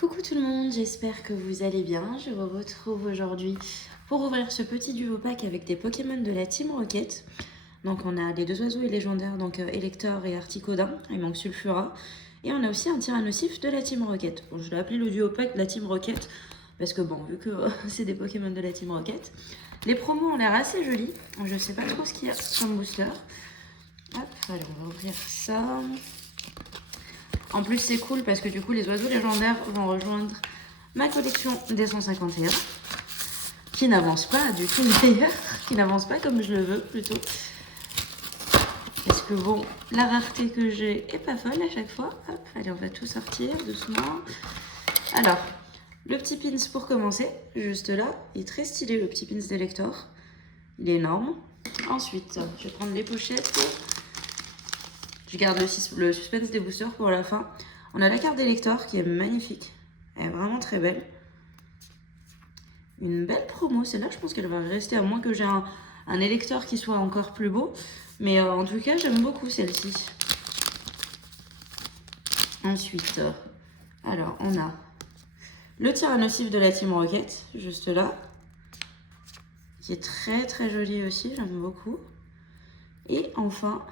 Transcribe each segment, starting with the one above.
Coucou tout le monde, j'espère que vous allez bien. Je vous retrouve aujourd'hui pour ouvrir ce petit duo pack avec des Pokémon de la Team Rocket. Donc on a les deux oiseaux légendaires, donc Elector et Articodin, il manque Sulfura. Et on a aussi un Tyrannosif de la Team Rocket. Bon, je l'ai appelé le duo pack de la Team Rocket, parce que bon, vu que c'est des Pokémon de la Team Rocket. Les promos ont l'air assez jolis, je sais pas trop ce qu'il y a comme booster. Hop, allez, on va ouvrir ça. En plus, c'est cool parce que du coup, les oiseaux légendaires vont rejoindre ma collection des 151, qui n'avance pas du tout d'ailleurs, qui n'avance pas comme je le veux plutôt. Parce que bon, la rareté que j'ai est pas folle à chaque fois. Hop, allez, on va tout sortir doucement. Alors, le petit pins pour commencer, juste là, il est très stylé le petit pins d'Elector. Il est énorme. Ensuite, je vais prendre les pochettes. Je garde le suspense des boosters pour la fin. On a la carte d'Elector qui est magnifique. Elle est vraiment très belle. Une belle promo. Celle-là, je pense qu'elle va rester, à moins que j'ai un Elector qui soit encore plus beau. Mais en tout cas, j'aime beaucoup celle-ci. Ensuite, alors, on a le Tyrannosif de la Team Rocket, juste là. Qui est très très joli aussi, j'aime beaucoup. Et enfin,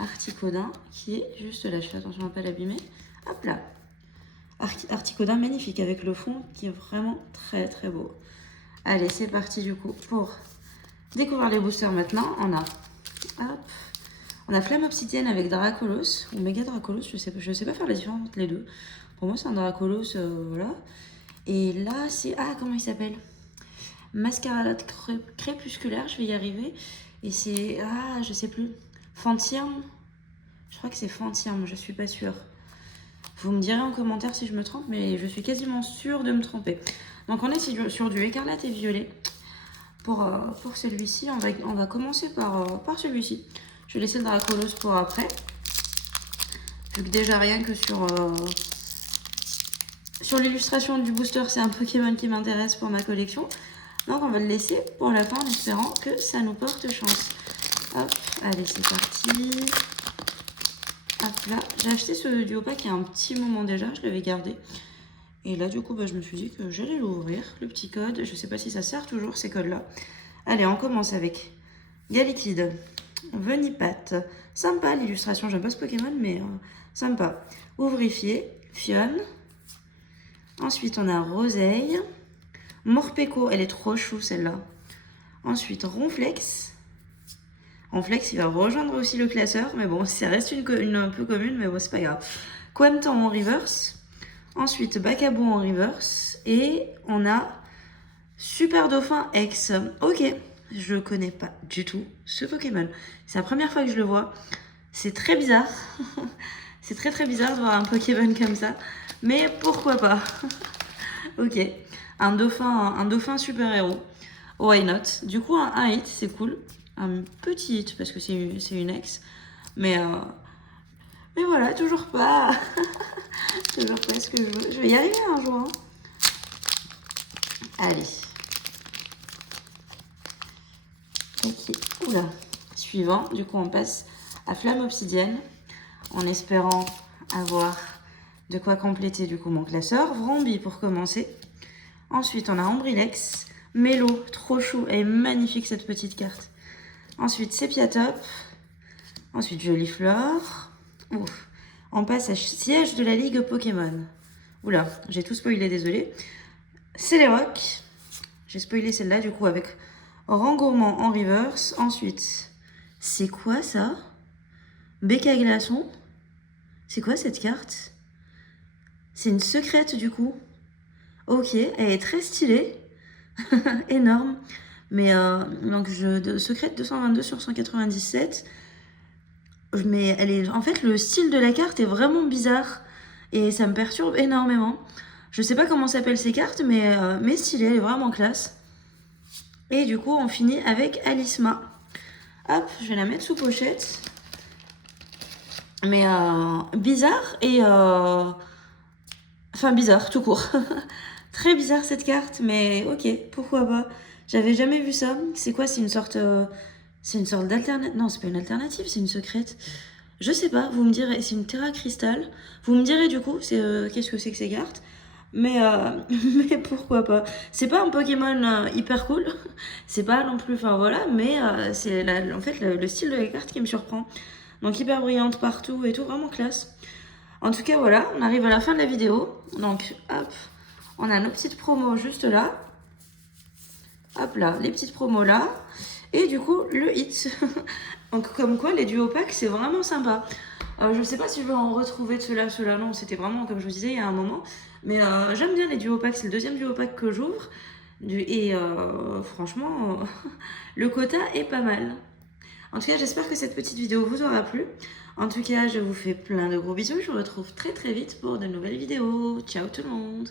Articodin qui est juste là. Je fais attention à ne pas l'abîmer. Hop là. Articodin magnifique avec le fond qui est vraiment très très beau. Allez, c'est parti du coup pour découvrir les boosters maintenant. On a Flamme Obsidienne avec Dracolos ou Méga Dracolos. Je sais pas faire la différence entre les deux. Pour moi, c'est un Dracolos, voilà. Et là, c'est comment il s'appelle? Mascarade crépusculaire. Je vais y arriver. Et c'est je sais plus. Fantium. Je crois que c'est Fantium, je suis pas sûre. Vous me direz en commentaire si je me trompe, mais je suis quasiment sûre de me tromper. Donc on est sur du écarlate et violet. Pour celui-ci, on va commencer par celui-ci. Je vais laisser le Dracolos pour après. Vu que déjà rien que sur l'illustration du booster, c'est un Pokémon qui m'intéresse pour ma collection. Donc on va le laisser pour la fin en espérant que ça nous porte chance. Hop, allez, c'est parti. Hop là, j'ai acheté ce duo pack il y a un petit moment déjà, je l'avais gardé. Et là, du coup, je me suis dit que j'allais l'ouvrir, le petit code. Je sais pas si ça sert toujours, ces codes-là. Allez, on commence avec Galithide, Venipat. Sympa l'illustration, j'aime pas ce Pokémon, mais sympa. Ouvrifié, Fionne. Ensuite, on a Roseille. Morpeko, elle est trop chou celle-là. Ensuite, Ronflex. Ronflex, il va rejoindre aussi le classeur, mais bon, ça reste une un peu commune, mais bon, c'est pas grave. Quantum en reverse. Ensuite, Bakabo en reverse. Et on a Super Dauphin X. Ok, je connais pas du tout ce Pokémon. C'est la première fois que je le vois. C'est très bizarre. C'est très très bizarre de voir un Pokémon comme ça. Mais pourquoi pas. Ok, un dauphin super-héros. Why not? Du coup, un hit, c'est cool. Un petit hit, parce que c'est une ex. Mais voilà, toujours pas. Toujours pas ce que je veux. Je vais y arriver un jour. Hein. Allez. Ok. Oula. Suivant. Du coup, on passe à Flamme Obsidienne. En espérant avoir de quoi compléter du coup mon classeur. Vromby pour commencer. Ensuite, on a Ambrilex. Mélo, trop chou. Elle est magnifique cette petite carte. Ensuite, Sepiatop. Ensuite, Joliflore. Ouf. On passe à Siège de la Ligue Pokémon. Oula, j'ai tout spoilé, désolé. Celeroc. J'ai spoilé celle-là, du coup, avec Rangourmand en reverse. Ensuite, c'est quoi ça? Becca Glaçon. C'est quoi cette carte? C'est une secrète, du coup. Ok, elle est très stylée. Énorme. Mais donc, secrète 222 sur 197. Mais en fait, le style de la carte est vraiment bizarre. Et ça me perturbe énormément. Je sais pas comment s'appellent ces cartes, mais stylée, elle est vraiment classe. Et du coup, on finit avec Alisma. Hop, je vais la mettre sous pochette. Mais bizarre et... Enfin, bizarre, tout court. Très bizarre cette carte, mais ok, pourquoi pas. J'avais jamais vu ça. C'est quoi? C'est une sorte d'alternative? Non, c'est pas une alternative, c'est une secrète. Je sais pas, vous me direz, c'est une Terra Cristal. Vous me direz du coup, c'est qu'est-ce que c'est que ces cartes. Mais, mais pourquoi pas. C'est pas un Pokémon hyper cool. C'est pas non plus, enfin voilà, mais c'est en fait le style de la carte qui me surprend. Donc hyper brillante partout et tout, vraiment classe. En tout cas, voilà, on arrive à la fin de la vidéo. Donc, hop, on a nos petites promos juste là. Hop là, les petites promos là. Et du coup, le hit. Donc, comme quoi, les duos packs, c'est vraiment sympa. Je sais pas si je vais en retrouver de ceux-là, non. C'était vraiment, comme je vous disais, il y a un moment. Mais j'aime bien les duos packs. C'est le deuxième duo pack que j'ouvre. Et franchement, le quota est pas mal. En tout cas, j'espère que cette petite vidéo vous aura plu. En tout cas, je vous fais plein de gros bisous. Je vous retrouve très très vite pour de nouvelles vidéos. Ciao tout le monde!